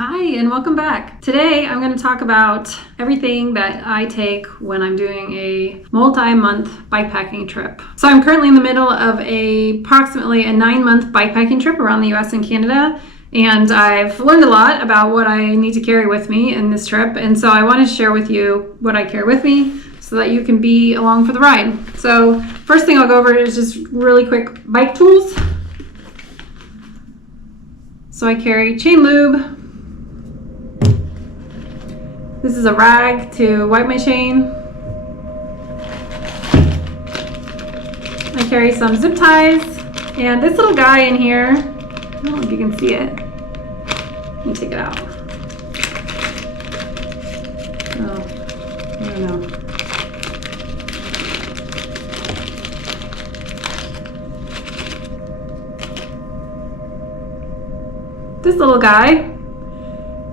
Hi, and welcome back. Today, I'm going to talk about everything that I take when I'm doing a multi-month bikepacking trip. So I'm currently in the middle of approximately a 9-month bikepacking trip around the US and Canada. And I've learned a lot about what I need to carry with me in this trip. And so I want to share with you what I carry with me so that you can be along for the ride. So first thing I'll go over is just really quick bike tools. So I carry chain lube. This is a rag to wipe my chain. I carry some zip ties. And this little guy in here, I don't know if you can see it. Let me take it out. Oh, I don't know. This little guy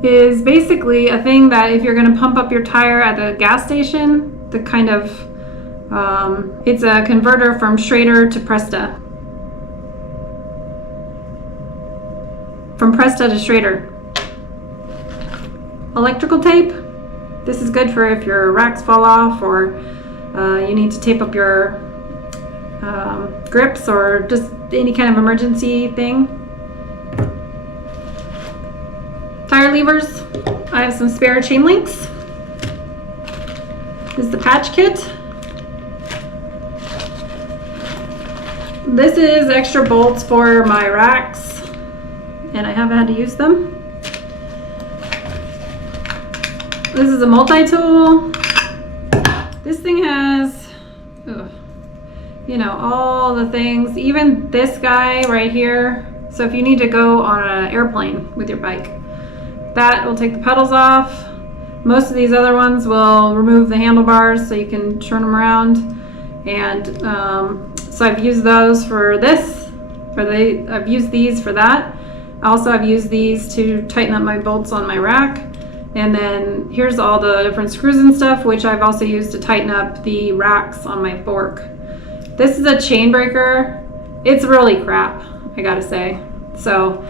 is basically a thing that if you're going to pump up your tire at the gas station, the kind of, it's a converter from Schrader to Presta. From Presta to Schrader. Electrical tape. This is good for if your racks fall off or you need to tape up your grips or just any kind of emergency thing. Tire levers. I have some spare chain links. This is the patch kit. This is extra bolts for my racks, and I haven't had to use them. This is a multi-tool. This thing has, you know, all the things, even this guy right here. So if you need to go on an airplane with your bike, that will take the pedals off. Most of these other ones will remove the handlebars so you can turn them around. And so I've used those for this, I've used these for that. Also, I've used these to tighten up my bolts on my rack. And then here's all the different screws and stuff, which I've also used to tighten up the racks on my fork. This is a chain breaker. It's really crap, I gotta say. So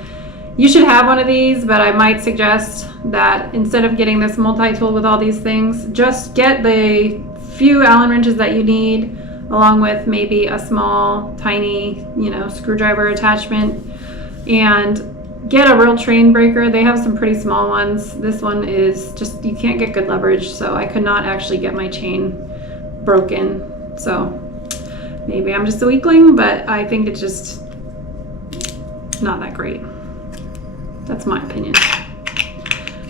you should have one of these, but I might suggest that instead of getting this multi-tool with all these things, just get the few Allen wrenches that you need, along with maybe a small, tiny, screwdriver attachment, and get a real chain breaker. They have some pretty small ones. This one is just, you can't get good leverage, so I could not actually get my chain broken. So maybe I'm just a weakling, but I think it's just not that great. That's my opinion.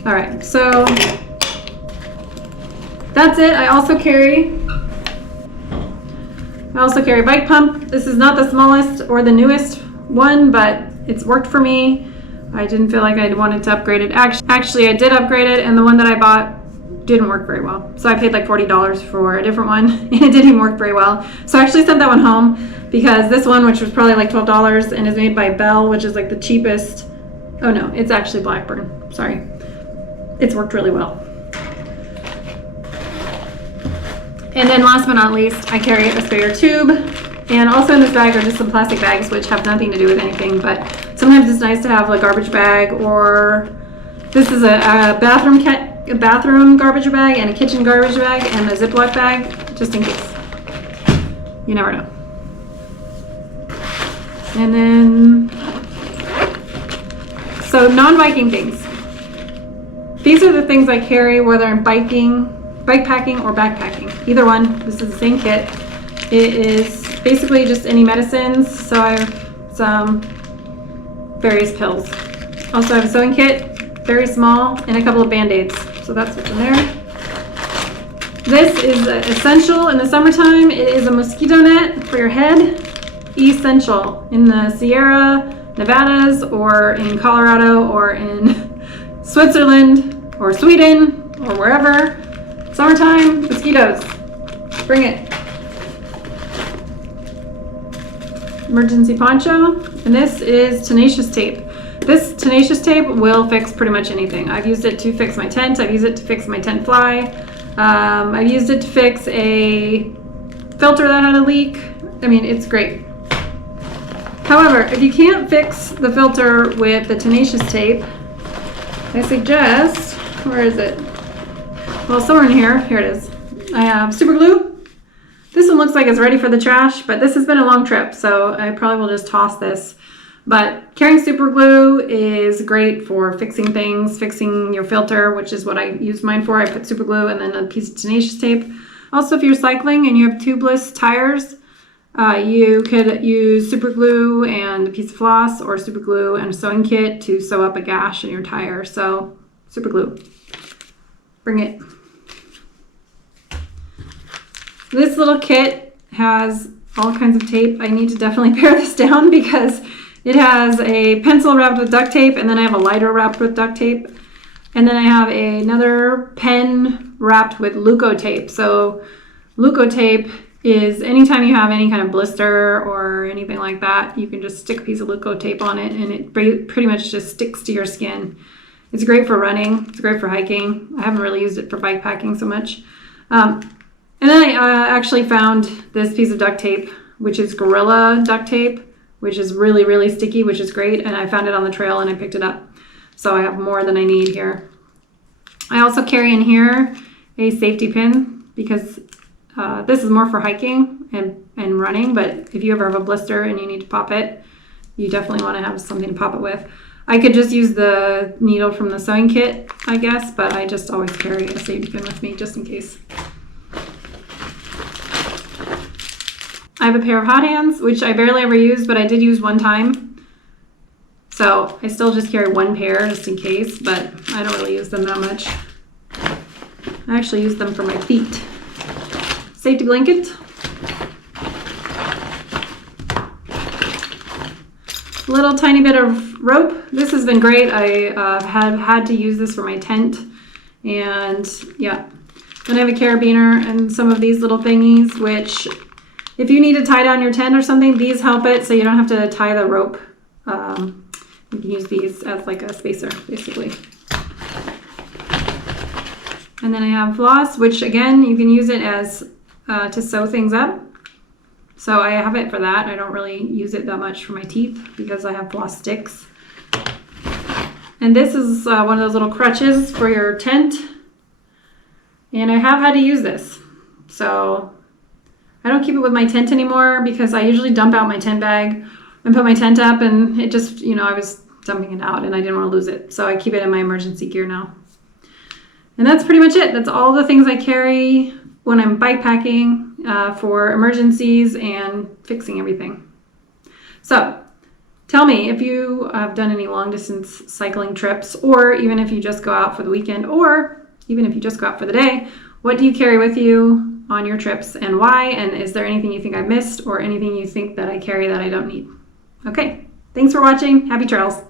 All right, so that's it. I also carry a bike pump. This is not the smallest or the newest one, but it's worked for me. I didn't feel like I wanted to upgrade it. Actually, I did upgrade it, and the one that I bought didn't work very well. So I paid like $40 for a different one, and it didn't even work very well. So I actually sent that one home because this one, which was probably like $12 and is made by Bell, which is like the cheapest. Oh no, it's actually Blackburn. Sorry. It's worked really well. And then last but not least, I carry a spare tube. And also in this bag are just some plastic bags, which have nothing to do with anything, but sometimes it's nice to have a garbage bag, or this is a bathroom garbage bag and a kitchen garbage bag and a Ziploc bag, just in case. You never know. And then, so non-biking things. These are the things I carry whether I'm bikepacking or backpacking. Either one. This is the same kit. It is basically just any medicines. So I have some various pills. Also I have a sewing kit, very small, and a couple of Band-Aids. So that's what's in there. This is essential in the summertime. It is a mosquito net for your head. Essential in the Sierra Nevadas, or in Colorado, or in Switzerland, or Sweden, or wherever. Summertime, mosquitoes. Bring it. Emergency poncho. And this is tenacious tape. This tenacious tape will fix pretty much anything. I've used it to fix my tent. I've used it to fix my tent fly. I've used it to fix a filter that had a leak. I mean, it's great. However, if you can't fix the filter with the tenacious tape, I suggest, where is it? Well, somewhere in here. Here it is. I have super glue. This one looks like it's ready for the trash, but this has been a long trip, so I probably will just toss this. But carrying super glue is great for fixing things, fixing your filter, which is what I use mine for. I put super glue and then a piece of tenacious tape. Also, if you're cycling and you have tubeless tires, you could use super glue and a piece of floss, or super glue and a sewing kit to sew up a gash in your tire. So super glue, bring it. This little kit has all kinds of tape. I need to definitely pare this down because it has a pencil wrapped with duct tape, and then I have a lighter wrapped with duct tape, and then I have another pen wrapped with Leukotape. So Leukotape is anytime you have any kind of blister or anything like that, you can just stick a piece of Leukotape on it and it pretty much just sticks to your skin. It's great for running. It's great for hiking. I haven't really used it for bike packing so much. And then I actually found this piece of duct tape, which is Gorilla duct tape, which is really, really sticky, which is great. And I found it on the trail and I picked it up. So I have more than I need here. I also carry in here a safety pin because this is more for hiking and running. But if you ever have a blister and you need to pop it, you definitely want to have something to pop it with. I could just use the needle from the sewing kit, I guess, but I just always carry a safety pin with me just in case. I have a pair of hot hands, which I barely ever use, but I did use one time. So I still just carry one pair just in case, but I don't really use them that much. I actually use them for my feet. Safety blanket. Little tiny bit of rope. This has been great. I have had to use this for my tent. And yeah. Then I have a carabiner and some of these little thingies, which if you need to tie down your tent or something, these help it so you don't have to tie the rope. You can use these as like a spacer, basically. And then I have floss, which again, you can use it as to sew things up. So I have it for that. I don't really use it that much for my teeth because I have floss sticks. And this is one of those little crutches for your tent. And I have had to use this. So I don't keep it with my tent anymore because I usually dump out my tent bag and put my tent up, and it just, I was dumping it out and I didn't want to lose it. So I keep it in my emergency gear now. And that's pretty much it. That's all the things I carry when I'm bike packing for emergencies and fixing everything. So tell me if you have done any long distance cycling trips, or even if you just go out for the weekend, or even if you just go out for the day, what do you carry with you on your trips and why? And is there anything you think I missed or anything you think that I carry that I don't need? Okay, thanks for watching. Happy trails.